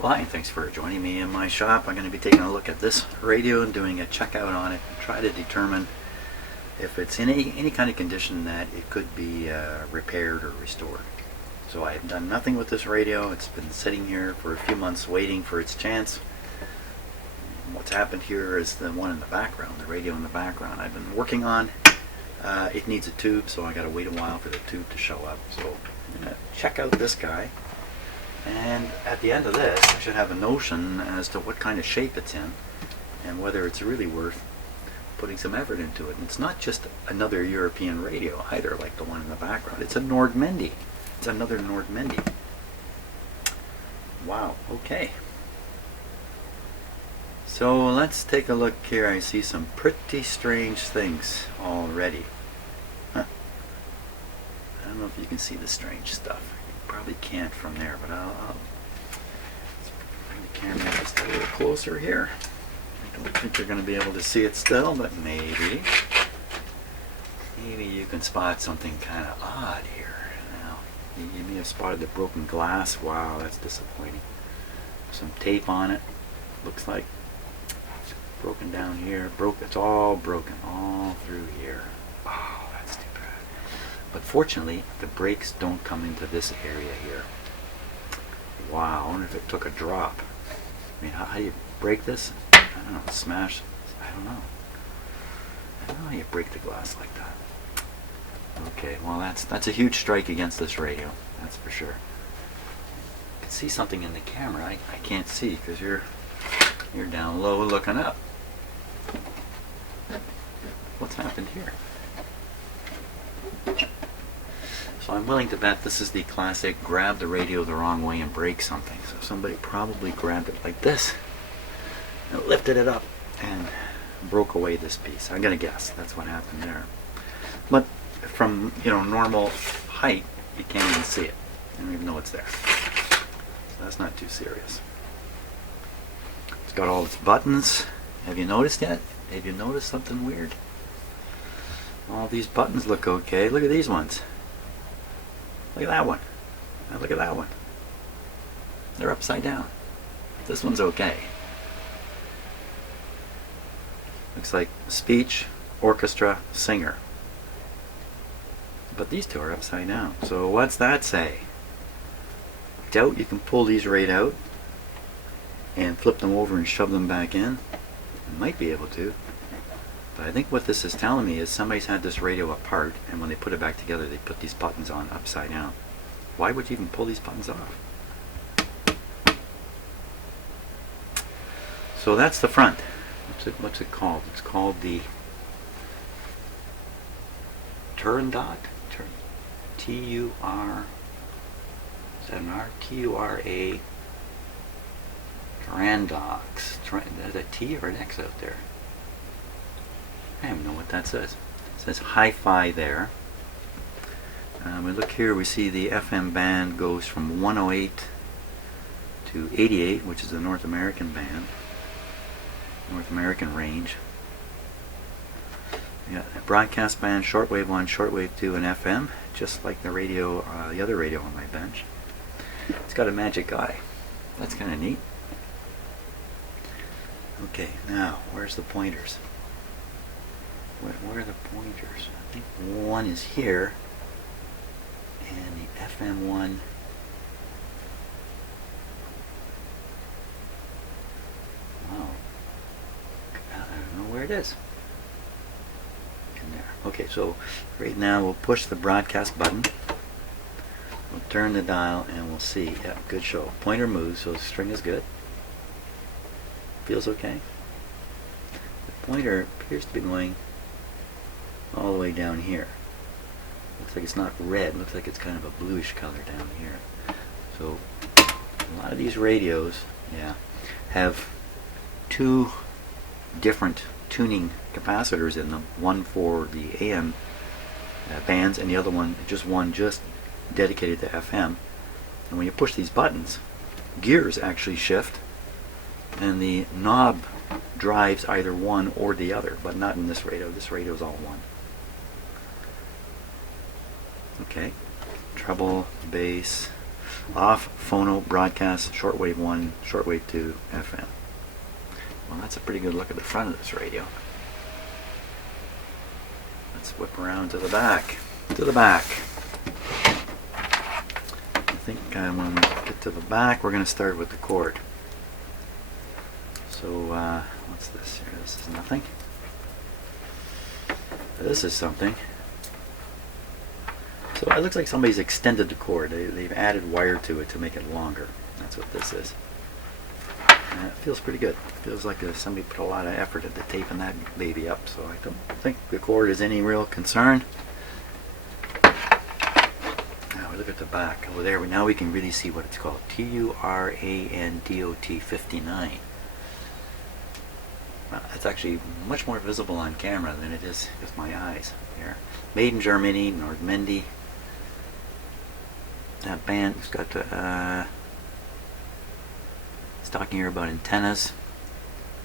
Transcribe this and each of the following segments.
Well, hi, and thanks for joining me in my shop. I'm going to be taking a look at this radio and doing a checkout on it and try to determine if it's in any kind of condition that it could be repaired or restored. So I have done nothing with this radio. It's been sitting here for a few months waiting for its chance. What's happened here is the one in the background, the radio in the background I've been working on. It needs a tube, so I got to wait a while for the tube to show up. So I'm going to check out this guy. And at the end of this, I should have a notion as to what kind of shape it's in and whether it's really worth putting some effort into it. And it's not just another European radio either, like the one in the background. It's a Nordmende. It's another Nordmende. Wow, okay. So let's take a look here. I see some pretty strange things already. Huh. I don't know if you can see the strange stuff. Probably can't from there, but I'll bring the camera just a little closer here. I don't think you're going to be able to see it still, but maybe you can spot something kind of odd here. Now, you may have spotted the broken glass. Wow, that's disappointing. Some tape on it. Looks like it's broken down here. It's all broken all through here. Oh, that's too bad. But fortunately, the brakes don't come into this area here. Wow, I wonder if it took a drop. I mean, how do you break this? I don't know, smash? I don't know. I don't know how you break the glass like that. Okay, well that's a huge strike against this radio, that's for sure. You can see something in the camera. I can't see because you're down low looking up. What's happened here? So I'm willing to bet this is the classic grab the radio the wrong way and break something. So somebody probably grabbed it like this and lifted it up and broke away this piece. I'm going to guess that's what happened there. But from normal height, you can't even see it. You don't even know it's there. So that's not too serious. It's got all its buttons. Have you noticed yet? Have you noticed something weird? All these buttons look okay. Look at these ones. Look at that one. Now look at that one. They're upside down. This one's okay. Looks like speech, orchestra, singer. But these two are upside down. So what's that say? Doubt you can pull these right out and flip them over and shove them back in. You might be able to. But I think what this is telling me is somebody's had this radio apart, and when they put it back together, they put these buttons on upside down. Why would you even pull these buttons off? So that's the front. What's it called? It's called the Turandot. T-U-R. Is that an R? T-U-R-A. Turandots. There's a T or an X out there. I don't know what that says. It says hi-fi there. We look here, we see the FM band goes from 108 to 88, which is the North American band, North American range. We got a broadcast band, shortwave 1, shortwave 2, and FM, just like the radio, the other radio on my bench. It's got a magic eye. That's kind of neat. Okay, now where's the pointers? Where are the pointers? I think one is here, and the FM one. Wow. I don't know where it is. In there. Okay, so right now we'll push the broadcast button. We'll turn the dial and we'll see. Yeah, good show. Pointer moves, so the string is good. Feels okay. The pointer appears to be going all the way down here. Looks like it's not red, looks like it's kind of a bluish color down here. So a lot of these radios, have two different tuning capacitors in them. One for the AM bands and the other one just dedicated to FM. And when you push these buttons, gears actually shift and the knob drives either one or the other, but not in this radio. This radio is all one. Okay, treble, bass. Off, phono, broadcast, shortwave 1, shortwave 2, FM. Well, that's a pretty good look at the front of this radio. Let's whip around to the back. To the back. I think when we get to the back, we're going to start with the cord. So, what's this here? This is nothing. This is something. So it looks like somebody's extended the cord. They've added wire to it to make it longer. That's what this is. It feels pretty good. It feels like somebody put a lot of effort into taping that baby up. So I don't think the cord is any real concern. Now we look at the back. Oh, there. Now we can really see what it's called. Turandot 59. It's actually much more visible on camera than it is with my eyes here. Made in Germany, Nordmende. That band's got it's talking here about antennas.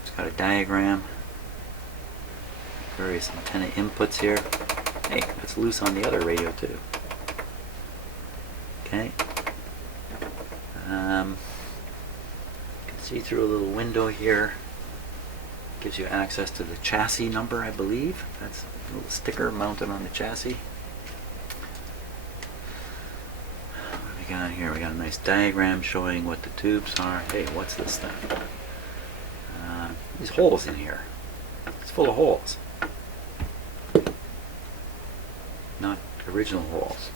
It's got a diagram. Various antenna inputs here. Hey, it's loose on the other radio too. Okay. You can see through a little window here. Gives you access to the chassis number, I believe. That's a little sticker mounted on the chassis. What do we got here? We got a nice diagram showing what the tubes are. Hey, what's this thing? These holes in here. It's full of holes. Not original holes.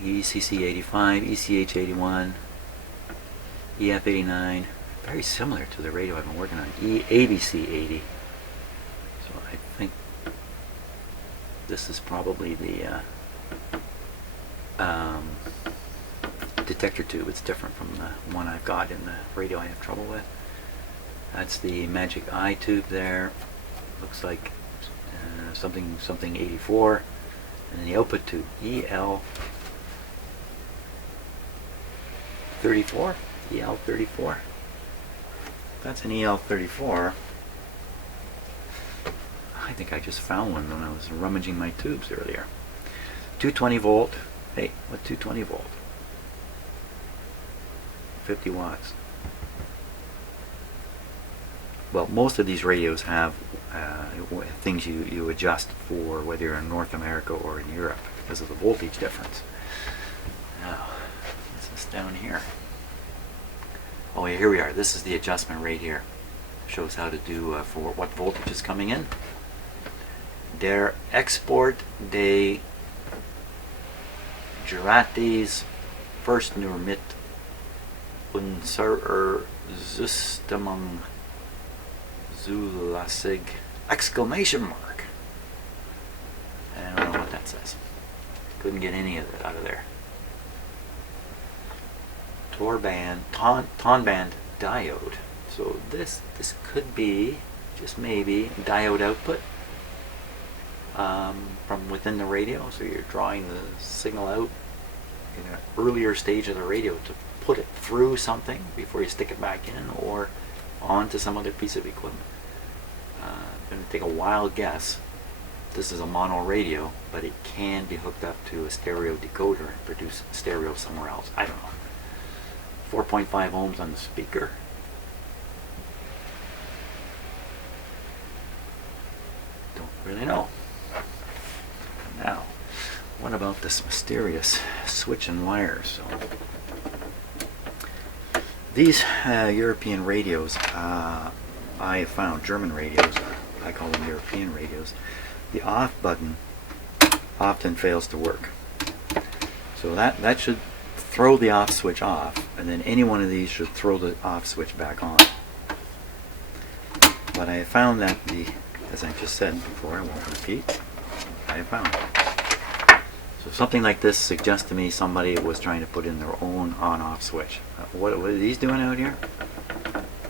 ECC 85, ECH 81, EF 89, very similar to the radio I've been working on, ABC 80. So I think this is probably the detector tube. It's different from the one I've got in the radio I have trouble with. That's the magic eye tube there. Looks like something 84, and then the output tube EL 34, EL34. That's an EL34. I think I just found one when I was rummaging my tubes earlier. 220 volt. Hey, what 220 volt? 50 watts. Well, most of these radios have things you adjust for whether you're in North America or in Europe because of the voltage difference. Now, what's this down here? Oh, yeah, here we are. This is the adjustment right here. Shows how to do for what voltage is coming in. Der Export des Gerates first nur mit unserer Systemung zulässig! Exclamation mark. I don't know what that says. Couldn't get any of it out of there. Tonband diode. So this could be just maybe diode output from within the radio. So you're drawing the signal out in an earlier stage of the radio to put it through something before you stick it back in or onto some other piece of equipment. I'm going to take a wild guess. This is a mono radio, but it can be hooked up to a stereo decoder and produce stereo somewhere else. I don't know. 4.5 ohms on the speaker. Don't really know. Now, what about this mysterious switch and wires? So, these European radios, I have found, German radios, I call them European radios, the off button often fails to work. So that should throw the off switch off, and then any one of these should throw the off switch back on. But I have found that as I just said before, I won't repeat, I have found it. So something like this suggests to me somebody was trying to put in their own on-off switch. What are these doing out here?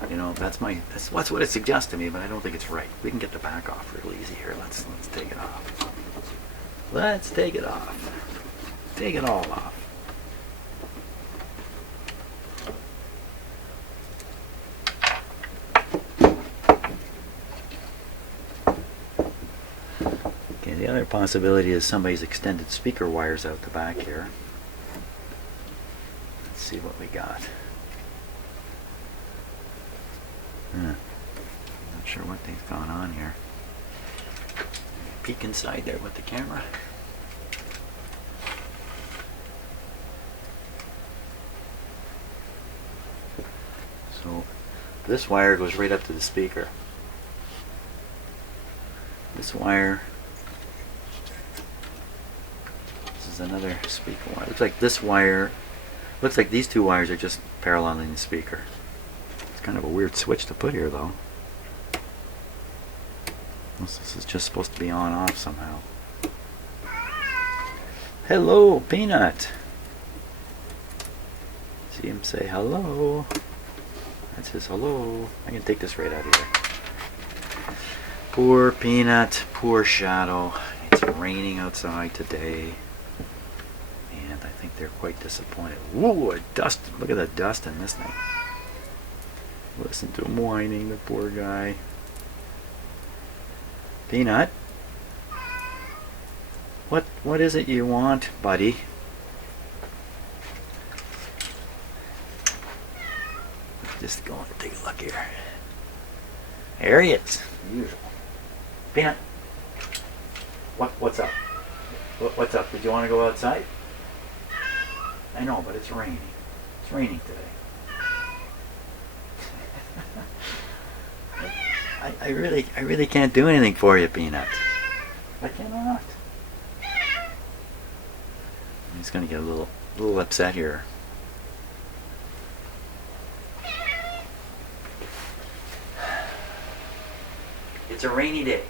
You know, that's what it suggests to me, but I don't think it's right. We can get the back off real easy here. Let's take it off. Let's take it off. Take it all off. Okay, the The other possibility is somebody's extended speaker wires out the back here. Let's see what we got. Not sure what thing's going on here. Peek inside there with the camera. So this wire goes right up to the speaker. This wire, this is another speaker wire. Looks like this wire, looks like these two wires are just paralleling the speaker. It's kind of a weird switch to put here though. This is just supposed to be on off somehow. Hello, Peanut. See him say hello. That's his hello. I can take this right out of here. Poor Peanut, poor Shadow. It's raining outside today, and I think they're quite disappointed. Whoa, a dust! Look at the dust in this thing. Listen to him whining, the poor guy. Peanut, what is it you want, buddy? Just go and take a look here. There he is. Usual. Peanut, what's up? What's up? Did you want to go outside? I know, but it's raining. It's raining today. I really can't do anything for you, Peanut. I cannot. He's gonna get a little upset here. It's a rainy day.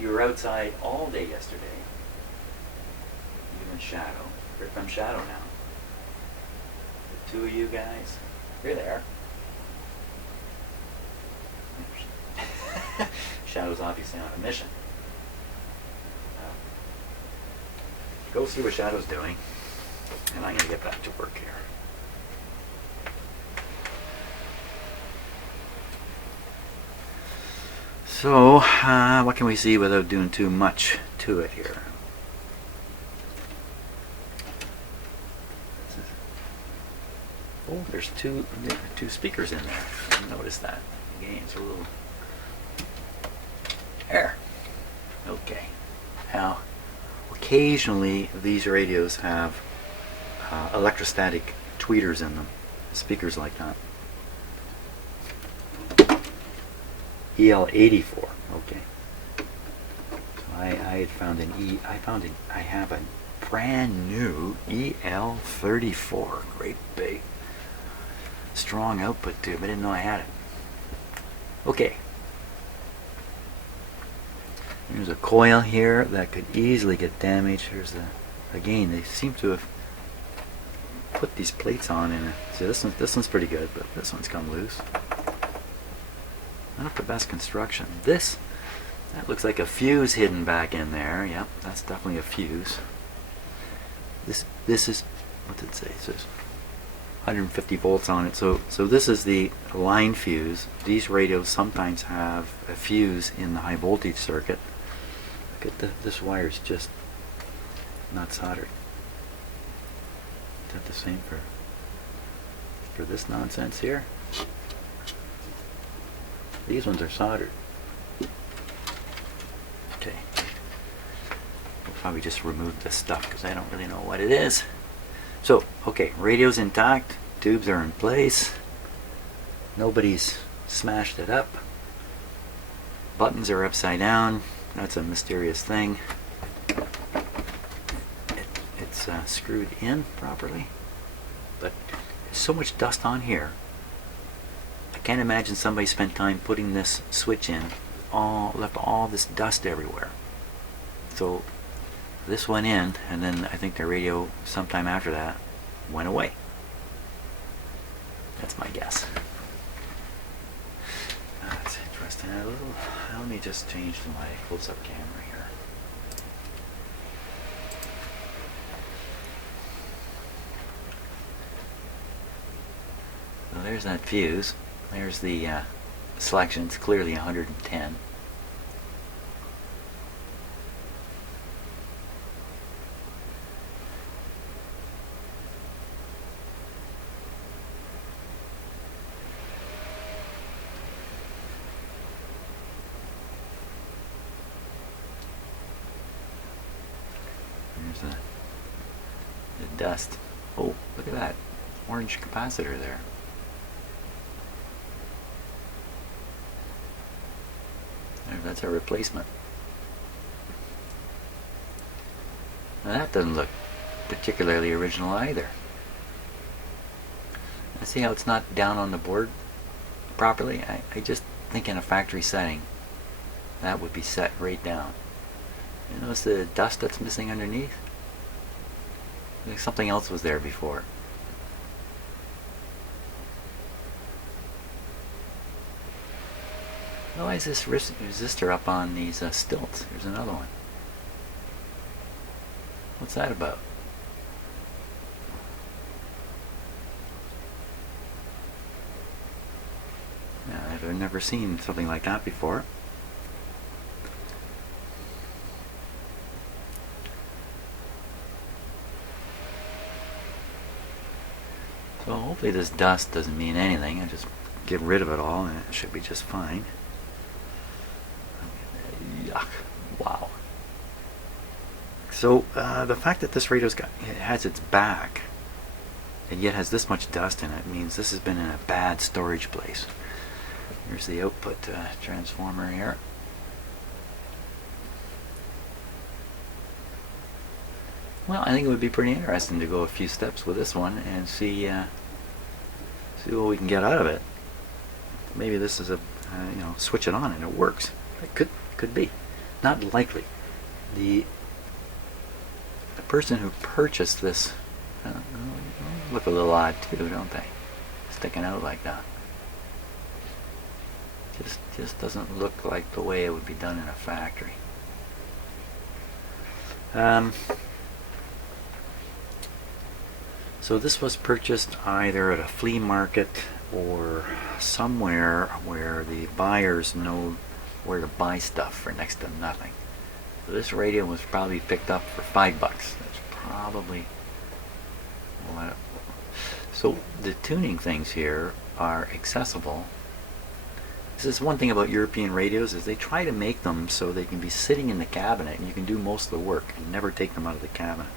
You were outside all day yesterday. You and Shadow. Here comes Shadow now. The two of you guys. You're there. Shadow's obviously on a mission. Go see what Shadow's doing, and I'm going to get back to work here. So, what can we see without doing too much to it here? Oh, there's two speakers in there. I didn't notice that. The gain's a little... There. Okay. Now, occasionally these radios have electrostatic tweeters in them. Speakers like that. EL84. Okay. So I had found I have a brand new EL34. Great big strong output tube. I didn't know I had it. Okay. There's a coil here that could easily get damaged. Here's again, they seem to have put these plates on in it. So this one's pretty good, but this one's come loose. Not the best construction. That looks like a fuse hidden back in there. Yep, that's definitely a fuse. This is, what did it say? It says 150 volts on it. So this is the line fuse. These radios sometimes have a fuse in the high voltage circuit. Look at this wire's just not soldered. Is that the same for this nonsense here? These ones are soldered. Okay. We'll probably just remove this stuff because I don't really know what it is. So, okay, radio's intact, tubes are in place, nobody's smashed it up, buttons are upside down, that's a mysterious thing. It's screwed in properly, but there's so much dust on here. I can't imagine somebody spent time putting this switch in, left all this dust everywhere. So this went in, and then I think the radio sometime after that went away. That's my guess. That's interesting. Let me just change to my close-up camera here. So there's that fuse. There's the selection. It's clearly 110. There's the dust. Oh, look at that orange capacitor there. That's a replacement. Now that doesn't look particularly original either. See how it's not down on the board properly? I just think in a factory setting that would be set right down. You notice the dust that's missing underneath? Like something else was there before. Why is this resistor up on these stilts? Here's another one. What's that about? Yeah, I've never seen something like that before. So hopefully this dust doesn't mean anything. I just get rid of it all and it should be just fine. Yuck. Wow. So the fact that this radio has its back and yet has this much dust in it means this has been in a bad storage place. Here's the output transformer here. Well, I think it would be pretty interesting to go a few steps with this one and see what we can get out of it. Maybe this is a switch it on and it works. It could be. Not likely. The person who purchased this look a little odd too, don't they? Sticking out like that. Just doesn't look like the way it would be done in a factory. So this was purchased either at a flea market or somewhere where the buyers know where to buy stuff for next to nothing. So this radio was probably picked up for $5. That's probably what. So the tuning things here are accessible. This is one thing about European radios is they try to make them so they can be sitting in the cabinet and you can do most of the work and never take them out of the cabinet.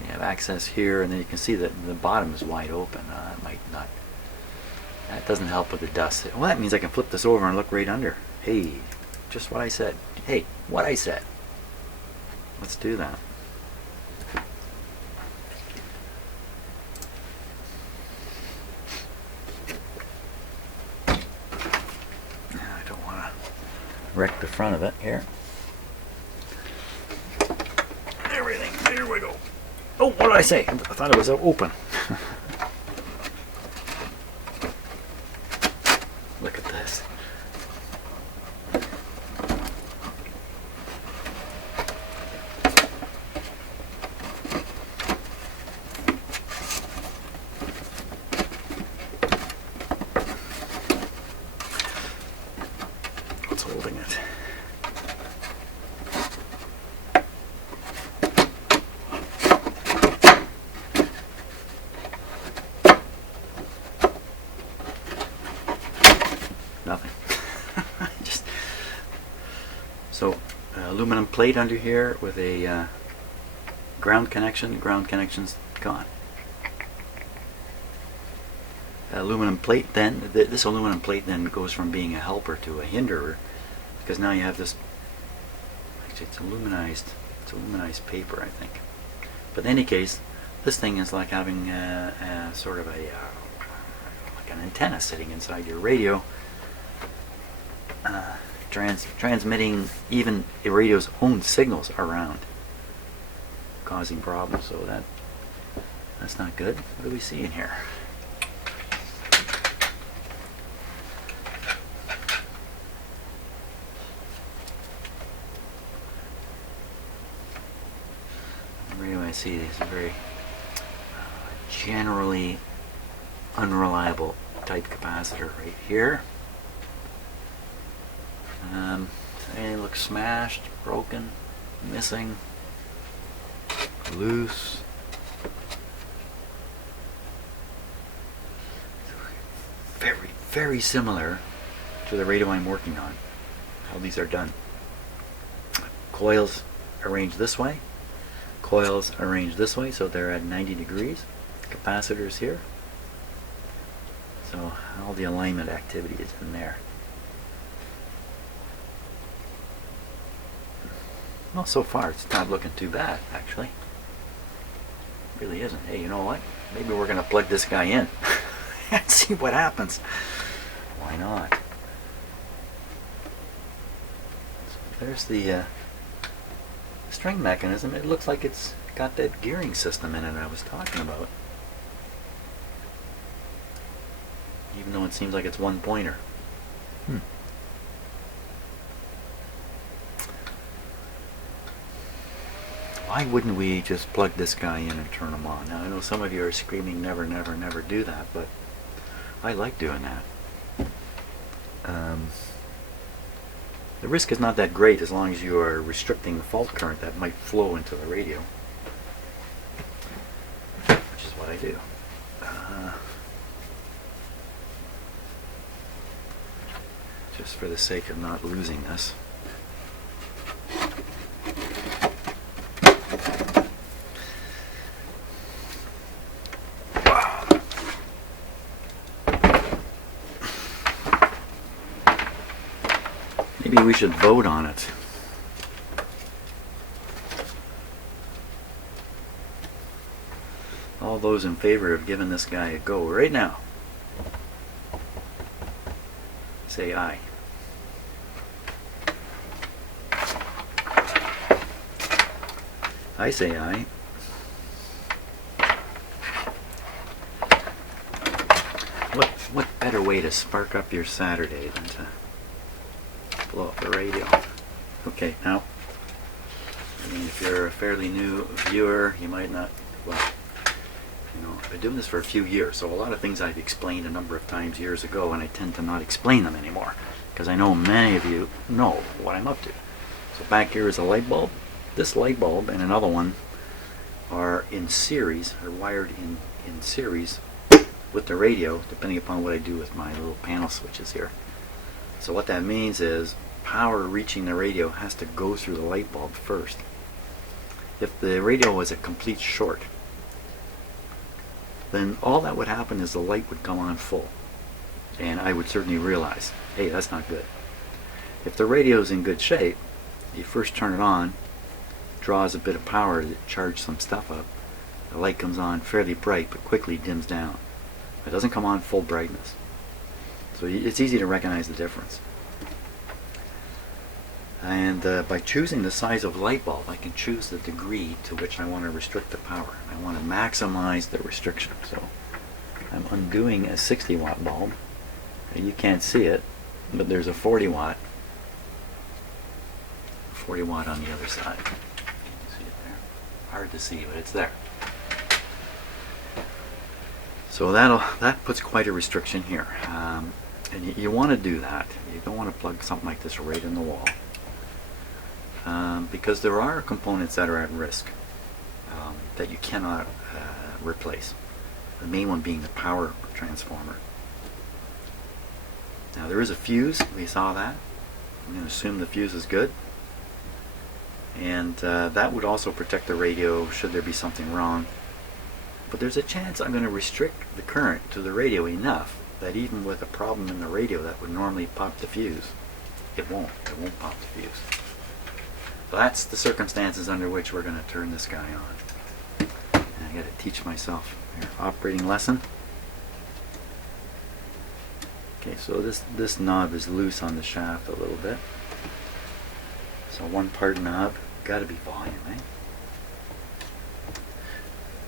You have access here, and then you can see that the bottom is wide open. It might not. That doesn't help with the dust. Well, that means I can flip this over and look right under. Hey, just what I said. Hey, what I said. Let's do that. I don't want to wreck the front of it here. Everything. There we go. Oh, what did I say? I thought it was open. Look at this. What's holding it? Nothing. So aluminum plate under here with a ground connection. Ground connection's gone. Aluminum plate then, this aluminum plate then goes from being a helper to a hinderer, because now you have this, actually it's aluminized paper, I think. But in any case, this thing is like having sort of like an antenna sitting inside your radio, transmitting even the radio's own signals around, causing problems. So that's not good. What do we see in here? The radio I see is a very generally unreliable type capacitor right here. It looks smashed, broken, missing, loose. Very, very similar to the radio I'm working on. How these are done. Coils arranged this way, coils arranged this way, so they're at 90 degrees. Capacitors here. So all the alignment activity is in there. Well, so far it's not looking too bad, actually. It really isn't. Hey, you know what? Maybe we're going to plug this guy in and see what happens. Why not? So there's the string mechanism. It looks like it's got that gearing system in it I was talking about. Even though it seems like it's one pointer. Why wouldn't we just plug this guy in and turn him on? Now I know some of you are screaming never, never, never do that, but I like doing that. The risk is not that great as long as you are restricting the fault current that might flow into the radio, which is what I do. Just for the sake of not losing this. Maybe we should vote on it. All those in favor of giving this guy a go right now, say aye. I say aye. What better way to spark up your Saturday than to blow up the radio? Okay, now, I mean, if you're a fairly new viewer, you might not, well, you know, I've been doing this for a few years, so a lot of things I've explained a number of times years ago, and I tend to not explain them anymore, because I know many of you know what I'm up to. So back here is a light bulb. This light bulb and another one are in series, are wired in series with the radio, depending upon what I do with my little panel switches here. So what that means is power reaching the radio has to go through the light bulb first. If the radio was a complete short, then all that would happen is the light would come on full, and I would certainly realize, hey, that's not good. If the radio is in good shape, you first turn it on, draws a bit of power to charge some stuff up. The light comes on fairly bright but quickly dims down. It doesn't come on full brightness. So it's easy to recognize the difference. And by choosing the size of light bulb, I can choose the degree to which I want to restrict the power. I want to maximize the restriction. So I'm undoing a 60 watt bulb. You can't see it, but there's a 40 watt on the other side. See it there? Hard to see, but it's there. So that puts quite a restriction here, and you want to do that. You don't want to plug something like this right in the wall, because there are components that are at risk that you cannot replace. The main one being the power transformer. Now there is a fuse. We saw that. I'm going to assume the fuse is good. And that would also protect the radio should there be something wrong. But there's a chance I'm going to restrict the current to the radio enough that even with a problem in the radio that would normally pop the fuse, it won't pop the fuse. So that's the circumstances under which we're going to turn this guy on. And I got to teach myself here. Operating lesson. Okay, so this knob is loose on the shaft a little bit. So 1 part knob, got to be volume, eh?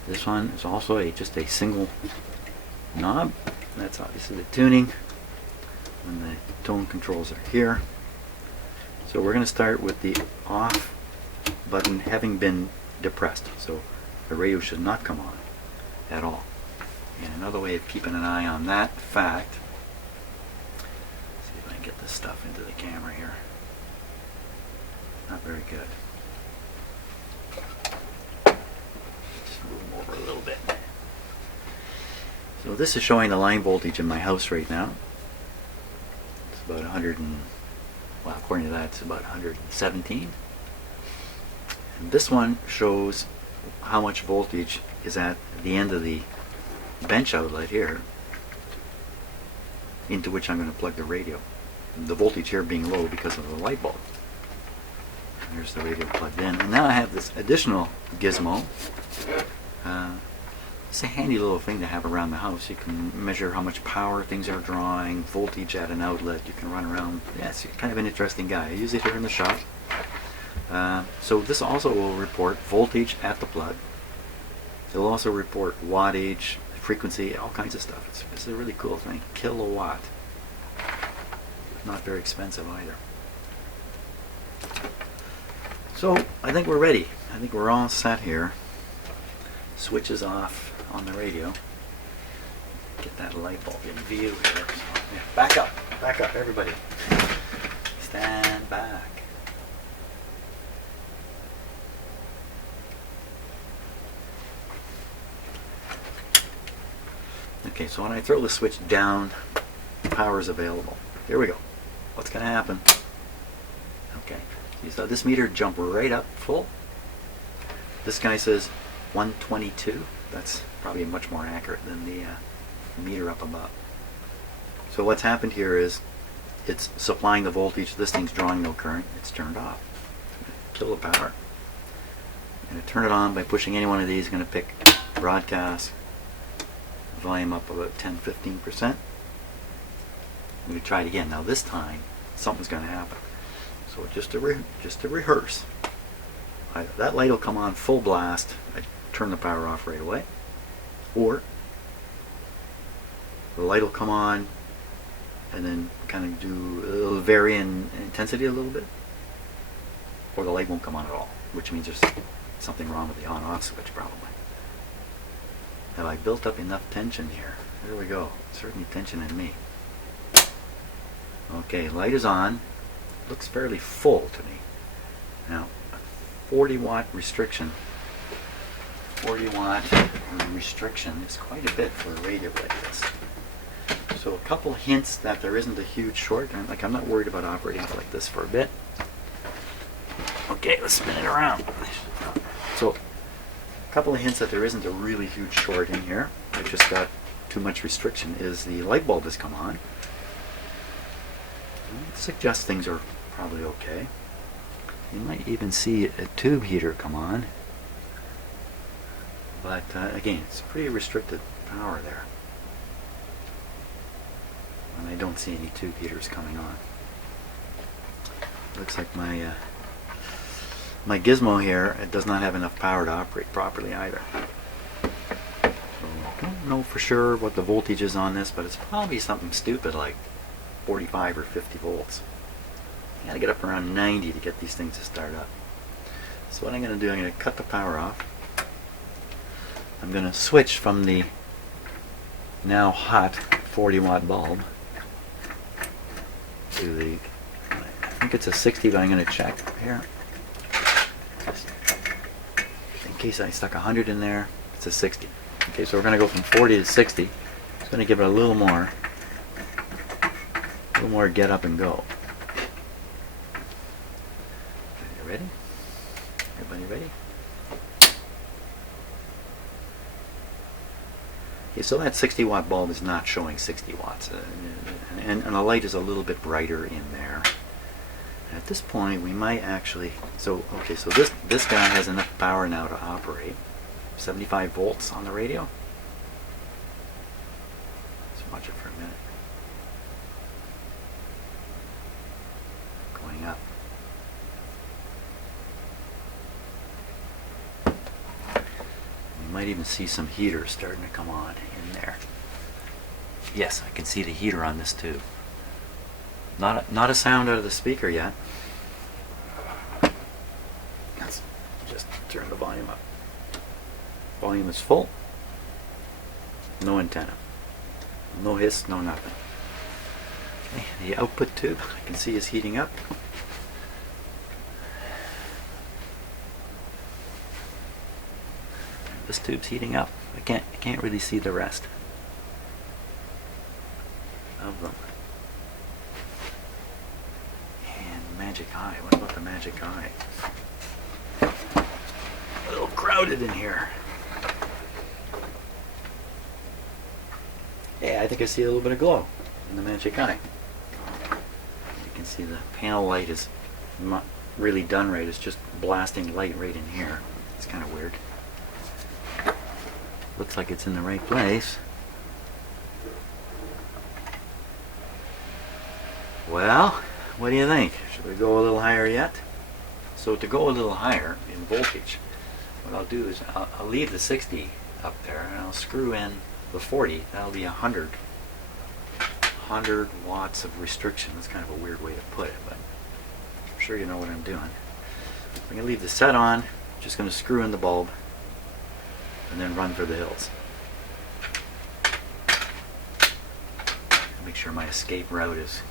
This one is also just a single knob. That's obviously the tuning, and the tone controls are here. So we're going to start with the off button having been depressed. So the radio should not come on at all. And another way of keeping an eye on that fact, see if I can get this stuff into the camera here. Not very good. Just move them over a little bit. So this is showing the line voltage in my house right now. It's about 100 and, well, according to that, it's about 117. And this one shows how much voltage is at the end of the bench outlet here, into which I'm going to plug the radio. The voltage here being low because of the light bulb. There's the radio plugged in. And now I have this additional gizmo. It's a handy little thing to have around the house. You can measure how much power things are drawing, voltage at an outlet. You can run around. Yeah, it's kind of an interesting guy. I use it here in the shop. So this also will report voltage at the plug. It will also report wattage, frequency, all kinds of stuff. It's a really cool thing. Kilowatt. Not very expensive either. So I think we're ready. I think we're all set here. Switch is off on the radio. Get that light bulb in view here. Yeah, back up, everybody. Stand back. Okay, so when I throw the switch down, power is available. Here we go. What's going to happen? Okay, you saw this meter jump right up full. This guy says 122. That's probably much more accurate than the meter up above. So what's happened here is it's supplying the voltage. This thing's drawing no current. It's turned off. Kill the power. I'm going to turn it on by pushing any one of these. I'm going to pick broadcast. Volume up about 10-15%. I'm going to try it again. Now this time something's going to happen. So just to rehearse, that light will come on full blast. I turn the power off right away, or the light will come on and then kind of it'll vary in intensity a little bit, or the light won't come on at all, which means there's something wrong with the on-off switch probably. Have I built up enough tension here? There we go. Certainly tension in me. Okay, light is on. Looks fairly full to me. Now, 40 watt restriction. 40 watt restriction is quite a bit for a radio like this. So a couple hints that there isn't a huge short. Like, I'm not worried about operating it like this for a bit. Okay, let's spin it around. So, a couple of hints that there isn't a really huge short in here. I just got too much restriction is the light bulb has come on. It suggests things are probably okay. You might even see a tube heater come on. But again, it's pretty restricted power there. And I don't see any tube heaters coming on. Looks like my my gizmo here, it does not have enough power to operate properly either. So I don't know for sure what the voltage is on this, but it's probably something stupid like 45 or 50 volts. You gotta get up around 90 to get these things to start up. So what I'm gonna do, I'm gonna cut the power off. I'm gonna switch from the now hot 40 watt bulb to the, I think it's a 60, but I'm gonna check here. In case I stuck 100 in there, it's a 60. Okay, so we're going to go from 40 to 60. It's going to give it a little more get up and go. You ready? Everybody ready? Okay, so that 60 watt bulb is not showing 60 watts. And the light is a little bit brighter in there. At this point, we might actually, so this guy has enough power now to operate. 75 volts on the radio. Let's watch it for a minute. Going up. You might even see some heaters starting to come on in there. Yes, I can see the heater on this too. Not a sound out of the speaker yet. Let's just turn the volume up. Volume is full. No antenna. No hiss, no nothing. Okay, the output tube I can see is heating up. This tube's heating up. I can't really see the rest of them. Magic eye. What about the magic eye? crowded in here. Yeah, I think I see a little bit of glow in the Magic Eye. You can see the panel light is not really done right. It's just blasting light right in here. It's kind of weird. Looks like it's in the right place. Well, what do you think? Should we go a little higher yet? So to go a little higher in voltage, what I'll do is I'll leave the 60 up there and I'll screw in the 40. That'll be 100 watts of restriction. That's kind of a weird way to put it, but I'm sure you know what I'm doing. I'm going to leave the set on, just going to screw in the bulb, and then run for the hills. Make sure my escape route is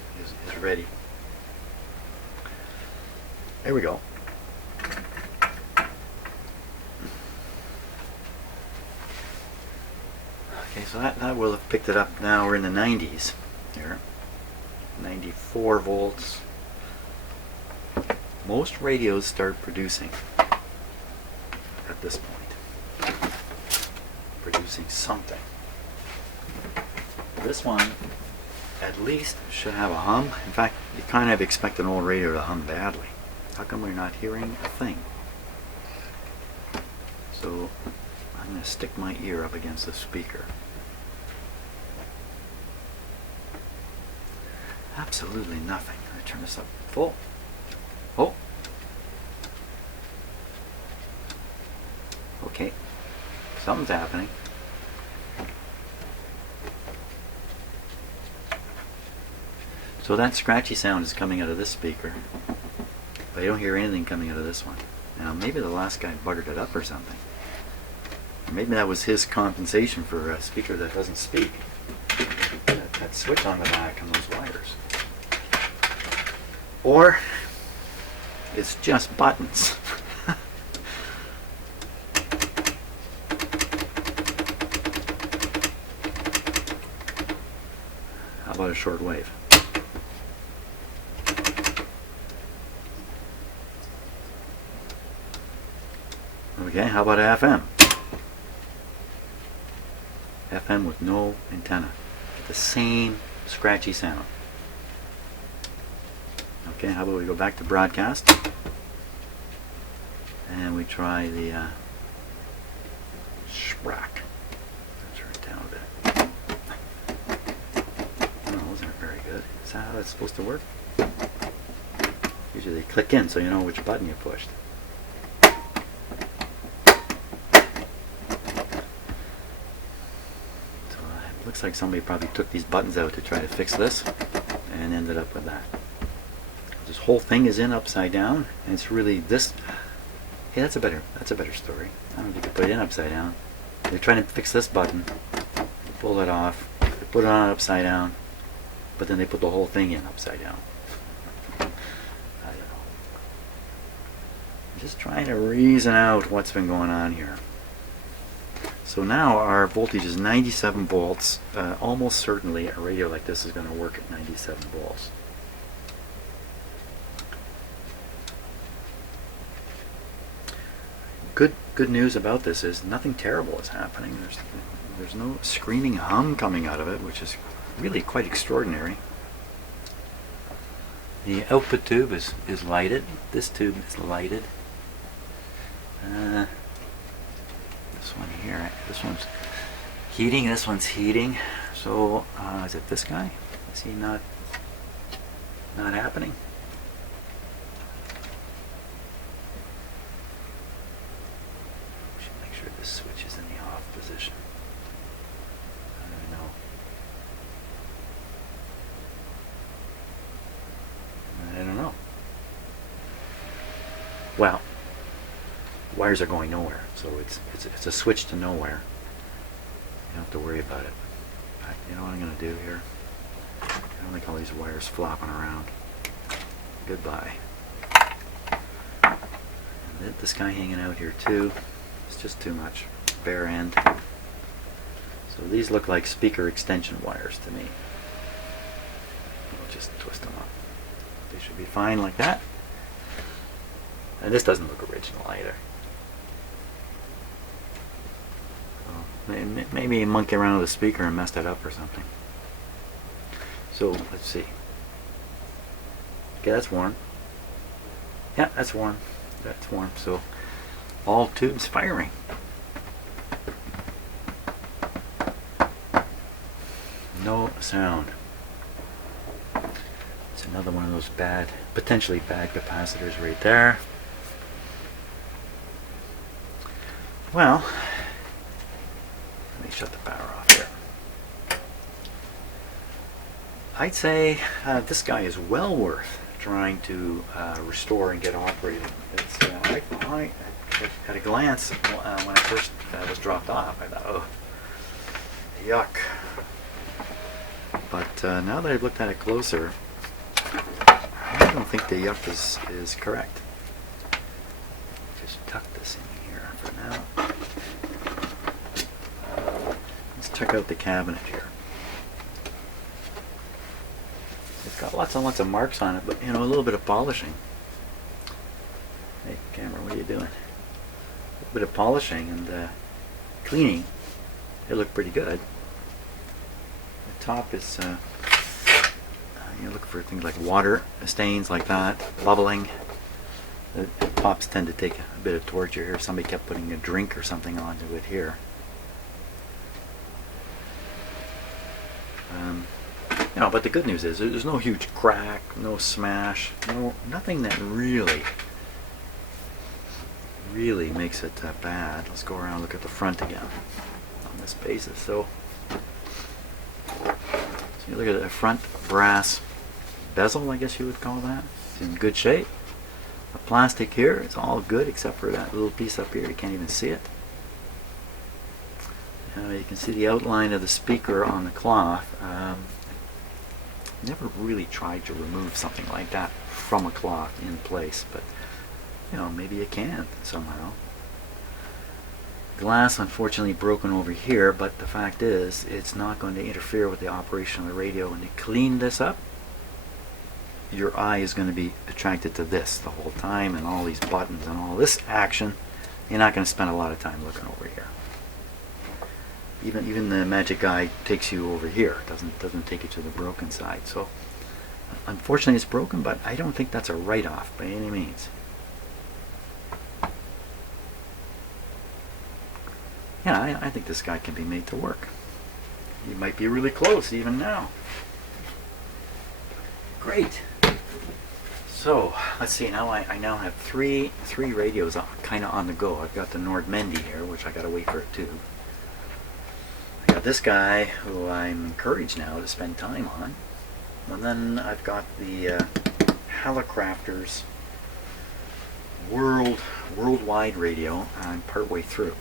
ready. There we go. Okay, so that will have picked it up. Now we're in the 90s here. 94 volts. Most radios start producing at this point. Producing something. This one at least should have a hum. In fact, you kind of expect an old radio to hum badly. How come we're not hearing a thing? So I'm going to stick my ear up against the speaker. Absolutely nothing. I turn this up full. Oh. Okay. Something's happening. So that scratchy sound is coming out of this speaker, but I don't hear anything coming out of this one. Now maybe the last guy buttered it up or something. Or maybe that was his compensation for a speaker that doesn't speak. That switch on the back and those wires. Or it's just buttons. How about a short wave? Okay, how about FM? FM with no antenna. The same scratchy sound. Okay, how about we go back to broadcast and we try the Schrack. Let's turn it down a bit. Oh, those aren't very good. Is that how that's supposed to work? Usually they click in so you know which button you pushed. So it looks like somebody probably took these buttons out to try to fix this and ended up with that. This whole thing is in upside down, and it's really this. Hey, that's a better story. I don't know if you could put it in upside down. They're trying to fix this button, pull it off, they put it on upside down, but then they put the whole thing in upside down. I don't know. I'm just trying to reason out what's been going on here. So now our voltage is 97 volts. Almost certainly a radio like this is going to work at 97 volts. Good news about this is nothing terrible is happening. There's no screaming hum coming out of it, which is really quite extraordinary. The output tube is lighted. This tube is lighted. This one here, this one's heating. This one's heating. So is it this guy? Is he not happening? This switch is in the off position. I don't know. Well, wires are going nowhere, so it's a switch to nowhere. You don't have to worry about it. You know what I'm going to do here? I don't like all these wires flopping around. Goodbye. And this guy hanging out here too. It's just too much. Bare end. So these look like speaker extension wires to me. We'll just twist them up. They should be fine like that. And this doesn't look original either. Maybe monkey around with the speaker and messed it up or something. So let's see. Okay, that's warm. Yeah, that's warm. That's warm. So all tubes firing. No sound. It's another one of those bad, potentially bad capacitors right there. Well, let me shut the power off here. I'd say this guy is well worth trying to restore and get operating. It's, at a glance, when I first was dropped off, I thought, oh, yuck. But now that I've looked at it closer, I don't think the yuck is correct. Just tuck this in here for now. Let's check out the cabinet here. It's got lots and lots of marks on it, but you know, a little bit of polishing. Hey, camera, what are you doing? A little bit of polishing and cleaning. It looked pretty good. The top is, you look for things like water stains like that, bubbling. The pops tend to take a bit of torture here. Somebody kept putting a drink or something onto it here. You know, but the good news is there's no huge crack, no smash, nothing that really makes it bad. Let's go around and look at the front again on this basis. So you look at the front brass bezel, I guess you would call that. It's in good shape. The plastic here is all good except for that little piece up here. You can't even see it. You can see the outline of the speaker on the cloth. Never really tried to remove something like that from a cloth in place, but you know, maybe you can somehow. Glass unfortunately broken over here, but the fact is it's not going to interfere with the operation of the radio. When you clean this up, your eye is going to be attracted to this the whole time, and all these buttons and all this action. You're not going to spend a lot of time looking over here. Even the magic eye takes you over here. Doesn't take you to the broken side. So unfortunately it's broken, but I don't think that's a write-off by any means. Yeah, I think this guy can be made to work. He might be really close even now. Great. So let's see. Now I now have three radios kind of on the go. I've got the Nordmende here, which I got to wait for it too. I got this guy who I'm encouraged now to spend time on, and then I've got the Hallicrafters worldwide radio. I'm partway through.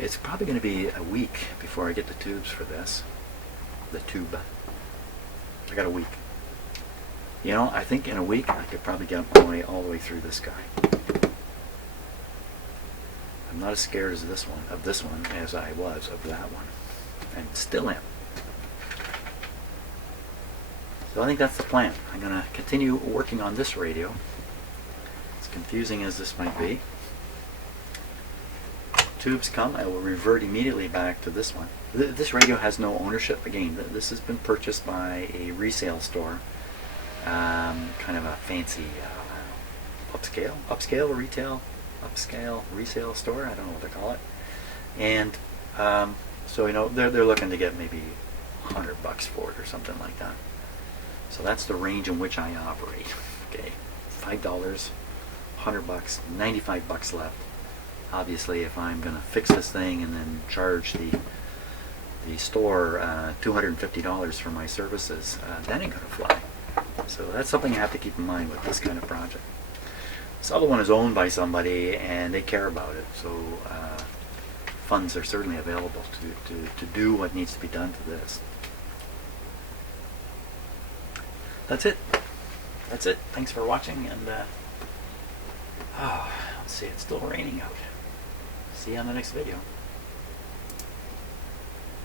It's probably going to be a week before I get the tubes for this. The tube. I got a week. You know, I think in a week I could probably get all the way through this guy. I'm not as scared as this one as I was of that one, and still am. So I think that's the plan. I'm going to continue working on this radio. As confusing as this might be. Tubes come, I will revert immediately back to this one. This radio has no ownership. Again, this has been purchased by a resale store, kind of a fancy upscale resale store. I don't know what to call it. And so you know they're looking to get maybe $100 for it or something like that. So that's the range in which I operate. Okay, $5, $100, $95 left. Obviously, if I'm going to fix this thing and then charge the store $250 for my services, that ain't going to fly. So that's something you have to keep in mind with this kind of project. This other one is owned by somebody and they care about it, so funds are certainly available to do what needs to be done to this. That's it. That's it. Thanks for watching, and let's see, it's still raining out. See you on the next video.